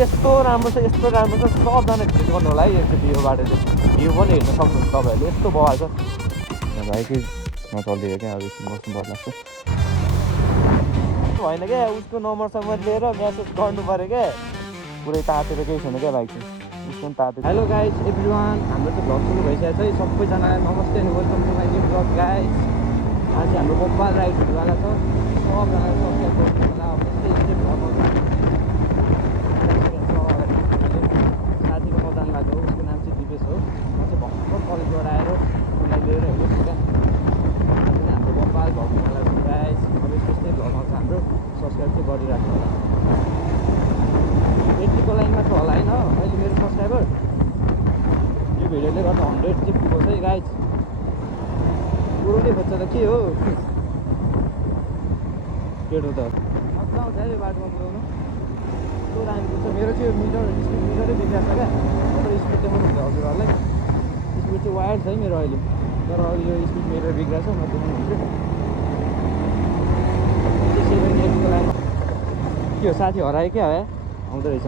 यस्तो राम्रो छ सबजना भिजिट गर्नु होला है यसरी यो बाटो चाहिँ भ्यू पनि हेर्न सक्नुहुन्छ तपाईँहरूले यस्तो बवाल छ भाइ कि नचल्दियो क्या अब एकछिन बस्नु पर्ला जस्तो होइन क्या उसको नम्बरसम्म लिएर म्यासेज गर्नु पऱ्यो क्या पुरै तातेर केही छैन क्या बाइक चाहिँ उसको पनि ताते हेलो गाइज एभ्रिवान हाम्रो चाहिँ भ्लग सुरु भइसकेको छ है सबैजनालाई नमस्ते अनि welcome to my new vlog guys आज चाहिँ हाम्रो गोपाल राइड हुनेवाला छ सबजनालाई सब्सक्राइब गर्नु होला अब यस्तै यस्तै भ्लग साथीको मजान लाग्यो उसको नाम चाहिँ दिपेश हो म चाहिँ भर्खर कलेजबाट आएर उसलाई लिएर हेर्छु क्या हाम्रो गोपाल भ्लग हुनेवाला छ गाइज अब यस्तै भ्लग आउँछ हाम्रो सब्सक्राइब चाहिँ गरिराख्नु होला 80 को लाइनमा छ होला होइन अहिले मेरो सब्सक्राइबर यो भिडियोले गर्दा 100 चाहिँ पुगोस् है गाइज पुऱ्याउनै खोज्छ त के हो केटो त मजा आउँछ है यो बाटोमा पुऱ्याउनु कस्तो दामी पुग्छ मेरो चाहिँ यो स्पिड मिटरै बिग्रिरहेको छ क्या तर स्पिड देखाउनु हुन्छ हजुरहरूलाई स्पिड चाहिँ वायर्ड छ है मेरो अहिले तर अहिले यो स्पिड मिटर बिग्रिरहेको छ म देखाउनु हुन्छु के हो साथी हरायो क्या है आउँदो रहेछ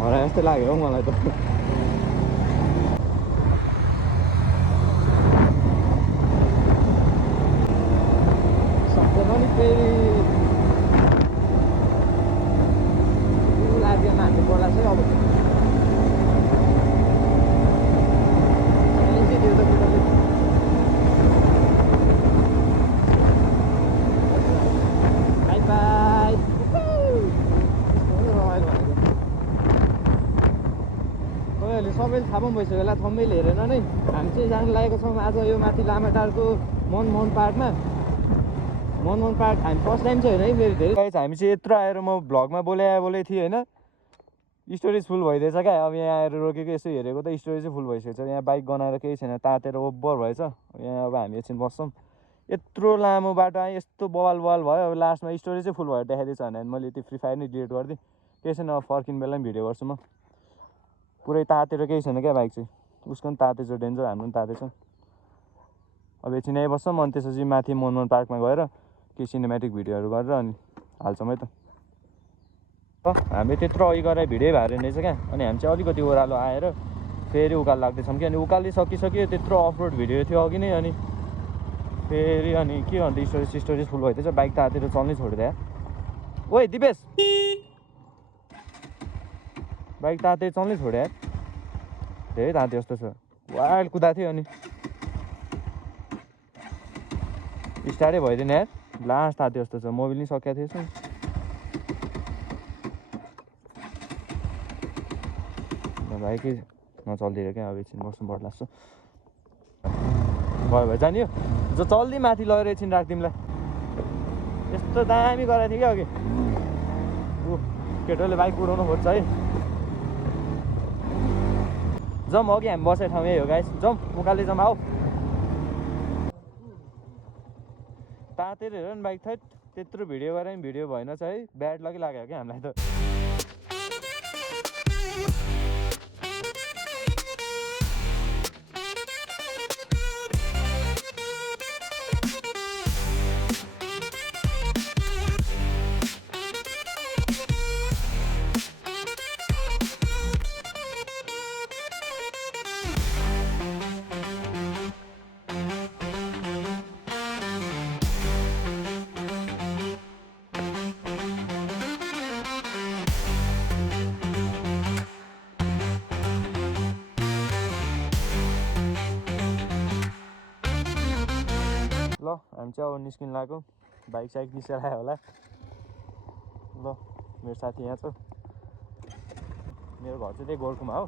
हरायो जस्तो लाग्यो हौ मलाई त सक्दैन नि फेरि लाग्यो हान्नु पर्ला चाहिँ अब सबैले थाहा पनि भइसक्यो होला थम्बनेल हेरेन नै हामी चाहिँ जानु लागेको छौँ आज यो माथि लामाटारको मनमोहन पार्कमा मनमोहन पार्क हामी फर्स्ट टाइम चाहिँ होइन है फेरि धेरै हामी चाहिँ यत्रो आएर म भ्लगमा बोले थिएँ होइन स्टोरेज फुल भइदिएछ क्या अब यहाँ आएर रोकेको यसो हेरेको त स्टोरेज चाहिँ फुल भइसकेको छ यहाँ बाइक गनाएर केही छैन तातेर ओभर भएछ यहाँ अब हामी एकछिन बस्छौँ यत्रो लामो बाटो आएँ यस्तो बवाल भयो अब लास्टमा स्टोरेज चाहिँ फुल भएर देखाइदिएछ भने मैले त्यो फ्री फायर नै डिलिट गरिदिएँ केही छैन अब फर्किने बेला पनि भिडियो गर्छु म पुरै तातेर केही छैन क्या बाइक चाहिँ उसको पनि तातेछ डेन्जर हाम्रो पनि तातेछ अब एकछिन यहीँ बस्छौँ अनि त्यसपछि माथि मनमोहन पार्कमा गएर केही सिनेमेटिक भिडियोहरू गरेर अनि हाल्छौँ है त हामी त्यत्रो अघि गएर भिडियो भएर रहेछ क्या अनि हामी चाहिँ अलिकति ओह्रालो आएर फेरि उकालो लाग्दैछौँ कि अनि उकाली सकिसक्यो त्यत्रो अफरोड भिडियो थियो अघि नै अनि फेरि अनि के अन्त स्टोरेज फुल भइदिएछ बाइक तातेर चल्नै छोडिदियो ओइ दिपेश बाइक ताते चल्नै छोड्यो धेरै ताते जस्तो छ वाइल्ड कुदाएको थियो अनि स्टार्टै भइदिएन यार लास्ट ताते जस्तो छ मोबिल नि सकिएको थिएछ बाइकै नचल्दिएर क्या अब एकछिन बस्नु पर्ला जस्तो भयो जाने हो जो चल्दी माथि लगेर एकछिन राख तिमीलाई यस्तो दामी गराएको थियो क्या अघि ऊ केटोले बाइक उडाउनु खोज्छ है जाउँ अघि हामी बसेको ठाउँ यही हो गाइस जाउँ उकाली जाउँ आऊ तातेर हेर नि बाइक थैट त्यत्रो भिडियो गरेर पनि भिडियो भएन छ है ब्याड लगी लाग्यो क्या हामीलाई त ल हामी चाहिँ अब निस्किनु लाग्यो बाइक साइक निस्केर आयो होला ल मेरो साथी यहाँ छ मेरो घर चाहिँ त्यही गोर्खुमा हो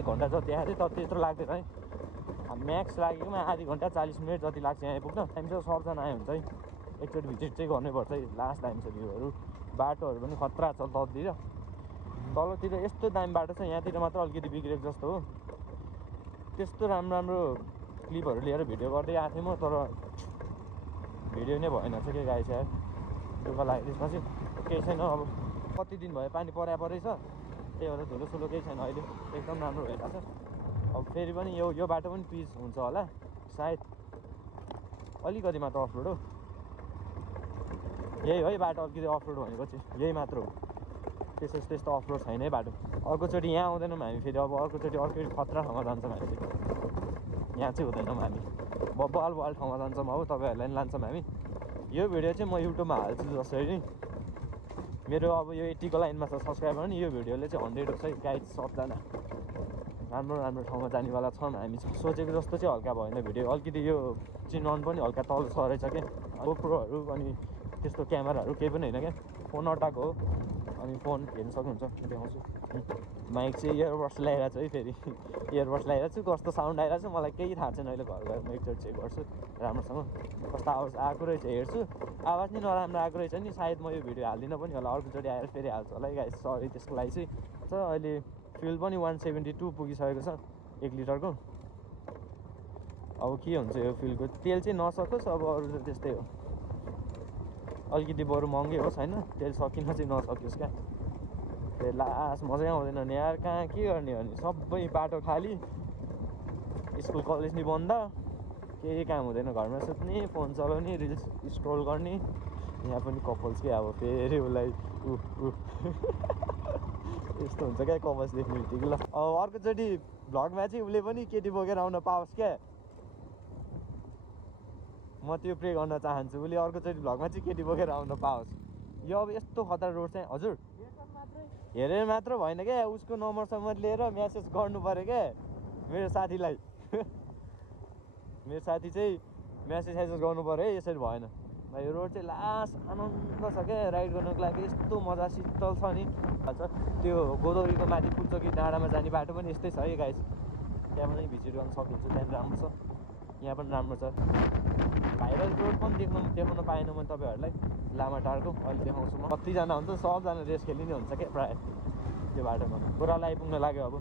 1 घन्टा जति आएको थियो तर त्यत्रो लाग्दैन है म्याक्स लागेकोमा आधी घन्टा 40 मिनट जति लाग्छ यहाँ आइपुग्न हामी चाहिँ सबजना आयो हुन्छ है एकचोटि भिजिट चाहिँ गर्नुपर्छ है लास्ट दामी छ भ्यूहरू बाटोहरू पनि खतरा छ तलतिर यस्तो दामी बाटो छ यहाँतिर मात्र अलिकति बिग्रेको जस्तो हो त्यस्तो राम्रो क्लिपहरू लिएर भिडियो गर्दै आएको थिएँ म तर भिडियो नै भएन चाहिँ के गाइस यार दुःख लाग्यो त्यसपछि केही छैन अब कति दिन भयो पानी परेछ त्यही भएर धुलोसुलो केही छैन अहिले एकदम राम्रो भइरहेको छ अब फेरि पनि यो बाटो पनि पिच हुन्छ होला सायद अलिकति मात्र अफरोड हो यही हो है बाटो अलिकति अफरोड भनेको चाहिँ यही मात्र हो त्यस्तो अफरोड छैन है बाटो। अर्कोचोटि यहाँ आउँदैनौँ हामी फेरि, अब अर्कोचोटि अर्कै खतरा ठाउँमा जान्छौँ हामी चाहिँ। यहाँ चाहिँ हुँदैनौँ हामी, बवाल ठाउँमा जान्छौँ अब, तपाईँहरूलाई पनि लान्छौँ हामी। यो भिडियो चाहिँ म युट्युबमा हाल्छु जसरी, मेरो अब यो 80 को लाइनमा छ सब्सक्राइबर नि, यो भिडियोले चाहिँ 100 होस् है गाइज। सबजना राम्रो ठाउँमा जानेवाला छौँ हामी। सोचेको जस्तो चाहिँ हल्का भएन भिडियो, अलिकति यो चिनवन पनि हल्का तल सरेछ क्या। गोप्रोहरू अनि त्यस्तो क्यामेराहरू केही पनि होइन क्या, फोन अट्टाएको हो। अनि फोन हेर्नु सक्नुहुन्छ, म देखाउँछु। माइक चाहिँ इयरबड्स लगाइरहेको छु है, फेरि इयरबड्स लगाइरहेको छु। कस्तो साउन्ड आइरहेको छ मलाई केही थाहा छैन, अहिले घर गएर म एकचोटि चेक गर्छु राम्रोसँग कस्तो आवाज आएको रहेछ हेर्छु। आवाज नि नराम्रो आएको रहेछ नि, सायद म यो भिडियो हाल्दिनँ पनि होला, अर्कोचोटि आएर फेरि हाल्छु होला है गाइस, सरी त्यसको लागि चाहिँ। अहिले फ्युल पनि 172 पुगिसकेको छ 1 लिटरको। अब के हुन्छ यो फ्युलको, तेल चाहिँ नसकोस्, अब अरू त त्यस्तै हो। अलिकति बरु महँगै होस् होइन, तेल सकिन चाहिँ नसकियोस् क्या। फेरि लास्ट मजै आउँदैन नि यार, कहाँ के गर्ने भने सबै बाटो खाली, स्कुल कलेज नि बन्द, केही काम हुँदैन, घरमा सुत्ने, फोन चलाउने, रिल्स स्क्रोल गर्ने। यहाँ पनि कपल्स के अब फेरि उसलाई यस्तो हुन्छ क्या कपल्स देख्ने बित्तिकै। ल अब अर्कोचोटि भ्लगमा चाहिँ उसले पनि केटी बोकेर आउन पाओस् क्या, म त्यो प्रे गर्न चाहन्छु। उसले अर्कोचोटि भ्लगमा चाहिँ केटी बोकेर आउन पाओस्। यो अब यस्तो खतरा रोड चाहिँ हजुर हेरेर मात्र भएन क्या, उसको नम्बरसम्म लिएर म्यासेज गर्नु पऱ्यो क्या मेरो साथीलाई। मेरो साथी चाहिँ म्यासेज गर्नु पऱ्यो है, यसरी भएन। यो रोड चाहिँ लास्ट आनन्द छ क्या राइड गर्नुको लागि, यस्तो मजा शीतल छ नि। त्यो गोदौरीको माथि पुल्चोकी डाँडामा जाने बाटो पनि यस्तै छ है गाइस, त्यहाँ पनि भिजिट गर्न सकिन्छ, त्यहाँ राम्रो छ, यहाँ पनि राम्रो छ। भाइरल रोड पनि देखाउन पाएन मैले तपाईँहरूलाई, लामाटारको अहिले देखाउँछु म। कतिजना हुन्छ सबजना रेस खेल्ने नै हुन्छ क्या प्रायः त्यो बाटोमा। ओह्रालो आइपुग्न लाग्यो, अब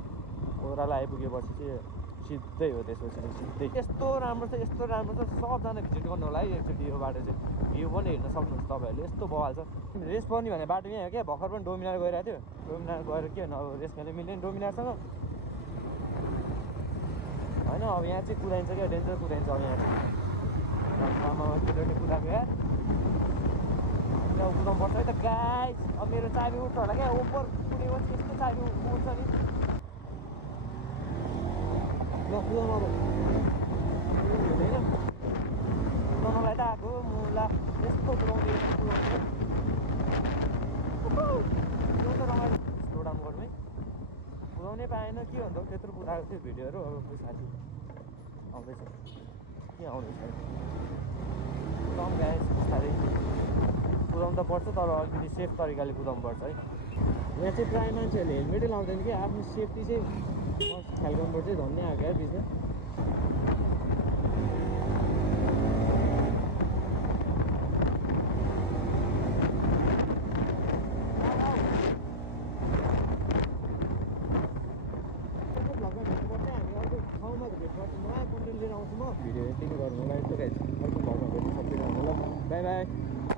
ओह्रालो आइपुगेपछि चाहिँ सिधै हो, त्यसपछि सिधै यस्तो राम्रो छ, यस्तो राम्रो छ। सबजना भिजिट गर्नु होला है एकचोटि, यो बाटो चाहिँ भ्यू पनि हेर्न सक्नुहुन्छ तपाईँहरूले, यस्तो बवाल छ। रेस पर्ने भने बाटो यहीँ हो क्या, भर्खर पनि डोमिनार गइरहेको थियो, डोमिनार गएर के होइन अब रेस खेल्न मिल्दैन डोमिनारसँग होइन। अब यहाँ चाहिँ कुदाइन्छ क्या, डेन्जर कुदाइन्छ अब यहाँ चाहिँ, आमामा केटाले कुदाएको यार, अब कुदाउनु पर्छ है त गाइस। अब मेरो चाबी उठ्छ होला क्या, ओभर कुदेपछि यस्तो चाबी उठ्छ नि। ल कुदाउनु अब हुँदैन, कुदाउनलाई त आएको मुला, यस्तो कुदाउँदै यस्तो कुदाउँदै त रमाइलो। स्लो डाउन गरौँ है, कुदाउनै पाएन के भन्दा त्यत्रो कुदाएको थियो भिडियोहरू। अब कोही साथी आउँदैछ के आउँदैछ, कुदाउनु गाइस बिस्तारै, कुदाउनु त पर्छ तर अलिकति सेफ तरिकाले कुदाउनु पर्छ है। यहाँ चाहिँ प्रायः मान्छेहरूले हेलमेटै लाउँदैन कि, आफ्नो सेफ्टी चाहिँ ख्याल गर्नुपर्छ है। धन्य आएको यार बिचमा। ठाउँमा भेट गर्छु, नयाँ कन्टेन्ट लिएर आउँछु म, भिडियो एडिटिङ गर्नुलाई। अर्को भ्लगमा भेट्नु सबैजना, ल बाई बाई।